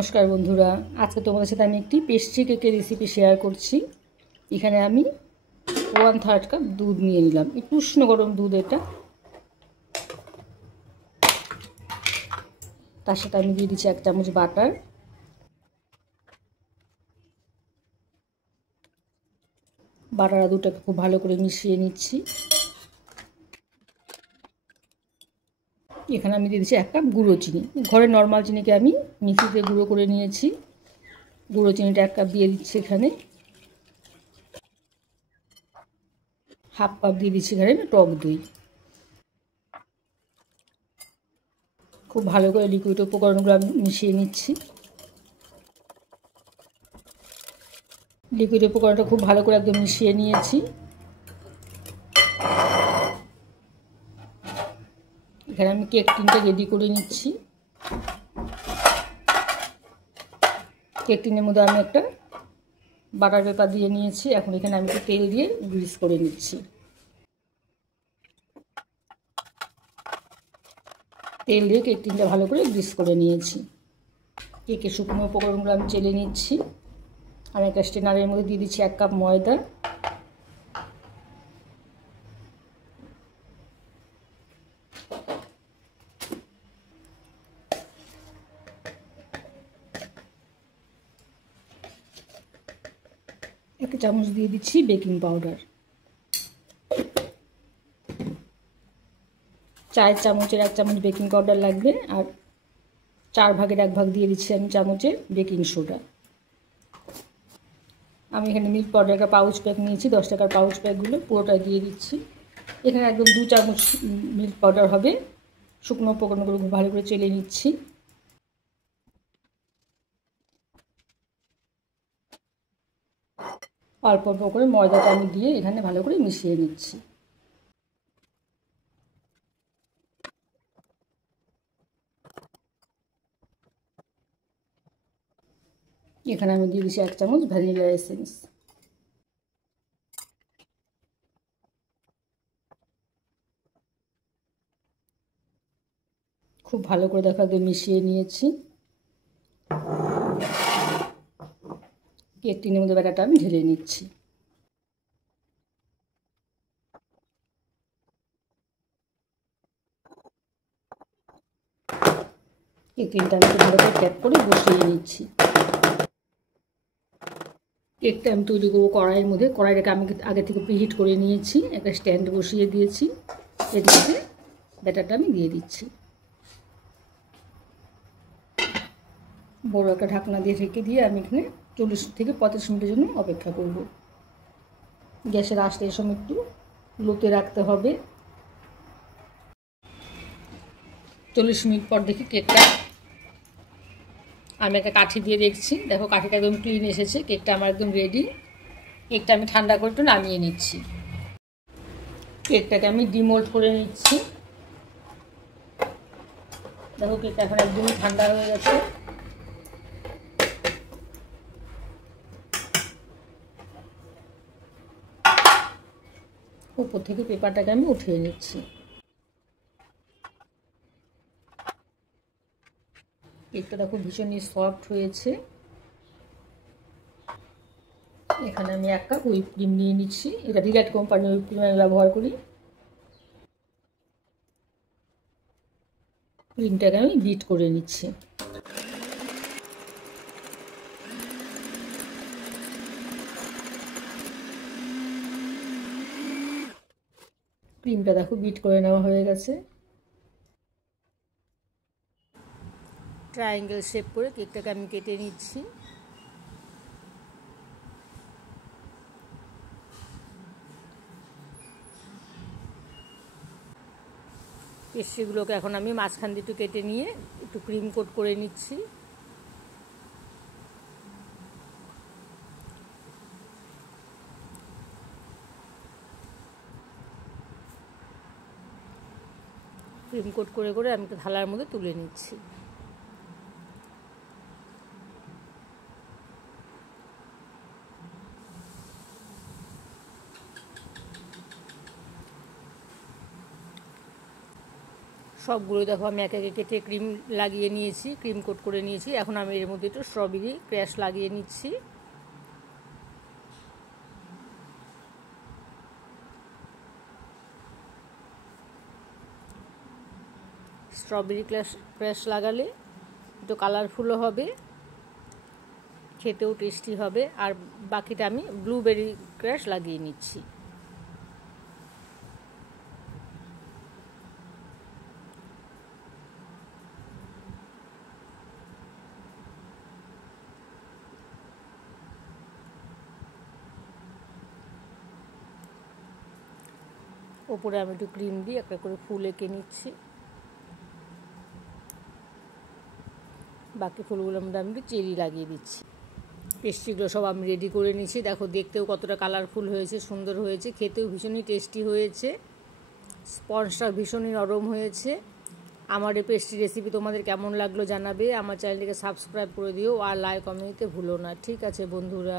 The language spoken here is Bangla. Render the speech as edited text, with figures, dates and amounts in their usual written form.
নমস্কার বন্ধুরা, আজকে তোমাদের সাথে আমি একটি পেস্ট্রি কেকের রেসিপি শেয়ার করছি। এখানে আমি 1/3 কাপ দুধ নিয়ে নিলাম, একটু উষ্ণ গরম দুধ। এটা তার সাথে আমি দিয়ে দিচ্ছি 1 চামচ বাটার। বাটার আর দুধটাকে খুব ভালো করে মিশিয়ে নিচ্ছি। এখানে আমি দিয়ে দিচ্ছি 1 কাপ গুঁড়ো চিনি। ঘরের নর্মাল চিনিকে আমি মিক্সিতে গুঁড়ো করে নিয়েছি। গুঁড়ো চিনিটা 1 কাপ দিয়ে দিচ্ছি। এখানে 1/2 কাপ দিয়ে দিচ্ছি এখানে টক দই। খুব ভালো করে লিকুইড উপকরণগুলো আমি মিশিয়ে নিচ্ছি। লিকুইড উপকরণটা খুব ভালো করে একদম মিশিয়ে নিয়েছি। এখানে আমি কেক টিনটা রেডি করে নিচ্ছি। কেক টিনের মধ্যে আমি একটা বাটার পেপার দিয়ে নিয়েছি। এখন এখানে আমি একটু তেল দিয়ে গ্রিস করে নিচ্ছি। তেল দিয়ে কেক টিনটা ভালো করে গ্রিস করে নিয়েছি। কেকের শুকনো উপকরণগুলো আমি চেলে নিচ্ছি। আমি একটা স্ট্রেনারের মধ্যে দিয়ে দিচ্ছি 1 কাপ ময়দা। এক চামচ দিয়ে দিচ্ছি বেকিং পাউডার। 4 চামচের 1 চামচ বেকিং পাউডার লাগবে। আর 4 ভাগের 1 ভাগ দিয়ে দিচ্ছি আমি চামচের বেকিং সোডা। আমি এখানে মিল্ক পাউডার একটা পাউচ প্যাক নিয়েছি, 10 টাকার পাউচ প্যাকগুলো পুরোটা দিয়ে দিচ্ছি। এখানে একদম 2 চামচ মিল্ক পাউডার হবে। শুকনো উপকরণগুলো খুব ভালো করে চেলে নিচ্ছি। অল্প অল্প করে ময়দাটা আমি দিয়ে এখানে ভালো করে মিশিয়ে নিচ্ছি। এখানে আমি দিয়ে দিচ্ছি 1 চামচ ভ্যানিলা এসেন্স। খুব ভালো করে দেখো একদম মিশিয়ে নিয়েছি। কেক টিনের মধ্যে ব্যাটারটা আমি ঢেলে নিচ্ছি। কেক টিনটা আমি ভালো করে ট্যাপ করে বসিয়ে নিচ্ছি। কেকটা আমি তৈরি করবো কড়াইয়ের মধ্যে। কড়াইটাকে আমি আগে থেকে প্রিহিট করে নিয়েছি। একটা স্ট্যান্ড বসিয়ে দিয়েছি। এদিকে ব্যাটারটা আমি দিয়ে দিচ্ছি। বড় একটা ঢাকনা দিয়ে ঢেকে দিয়ে আমি এখানে 40 থেকে 35 মিনিটের জন্য অপেক্ষা করব। গ্যাসের আঁচটা এই সময় একটু লোতে রাখতে হবে। 40 মিনিট পর দেখি কেকটা আমি একটা কাঠি দিয়ে দেখছি। দেখো কাঠিটা একদম ক্লিন এসেছে। কেকটা আমার একদম রেডি। কেকটা আমি ঠান্ডা করে একটু নামিয়ে নিচ্ছি। কেকটাকে আমি ডিমোল্ড করে নিচ্ছি। দেখো কেকটা এখন একদমই ঠান্ডা হয়ে গেছে। উপর থেকে পেপারটাকে আমি উঠিয়ে নিচ্ছি। কেকটা দেখো ভীষণই সফট হয়েছে। এখানে আমি 1 কাপ হুইপ ক্রিম নিয়ে নিচ্ছি। এটা ডিলাইট কোম্পানির হুইপ ক্রিম আমি ব্যবহার করি। ক্রিমটাকে আমি বিট করে নিচ্ছি। ক্রিমটা দেখো বিট করে নেওয়া হয়ে গেছে। ট্রায়াঙ্গেল শেপ করে কেকটাকে আমি কেটে নিচ্ছি। পেস্ট্রিগুলোকে এখন আমি মাঝখান দিয়ে একটু কেটে নিয়ে একটু ক্রিম কোট করে নিচ্ছি। ক্রিম কোট করে করে আমি থালার মধ্যে তুলে নিচ্ছি। সবগুলো দেখো আমি এক একে কেটে ক্রিম লাগিয়ে নিয়েছি, ক্রিম কোট করে নিয়েছি। এখন আমি এর মধ্যে একটু স্ট্রবেরি ক্র্যাশ লাগিয়ে নিচ্ছি। স্ট্রবেরি ক্র্যাশ লাগালে একটু কালারফুলও হবে, খেতেও টেস্টি হবে। আর বাকিটা আমি ব্লুবেরি ক্র্যাশ লাগিয়ে নিচ্ছি। ওপরে আমি একটু ক্রিম দিয়ে একটা করে ফুল এঁকে নিচ্ছি। বাকি ফুলগুলোর মধ্যে আমি একটু চেরি লাগিয়ে দিচ্ছি। পেস্ট্রিগুলো সব আমি রেডি করে নিচ্ছি। দেখো দেখতেও কতটা কালারফুল হয়েছে, সুন্দর হয়েছে, খেতেও ভীষণই টেস্টি হয়েছে। স্পঞ্জটা ভীষণই নরম হয়েছে। আমার এই পেস্ট্রি রেসিপি তোমাদের কেমন লাগলো জানাবে। আমার চ্যানেলটিকে সাবস্ক্রাইব করে দিও আর লাইক কমেন্ট দিতে ভুলো না। ঠিক আছে বন্ধুরা।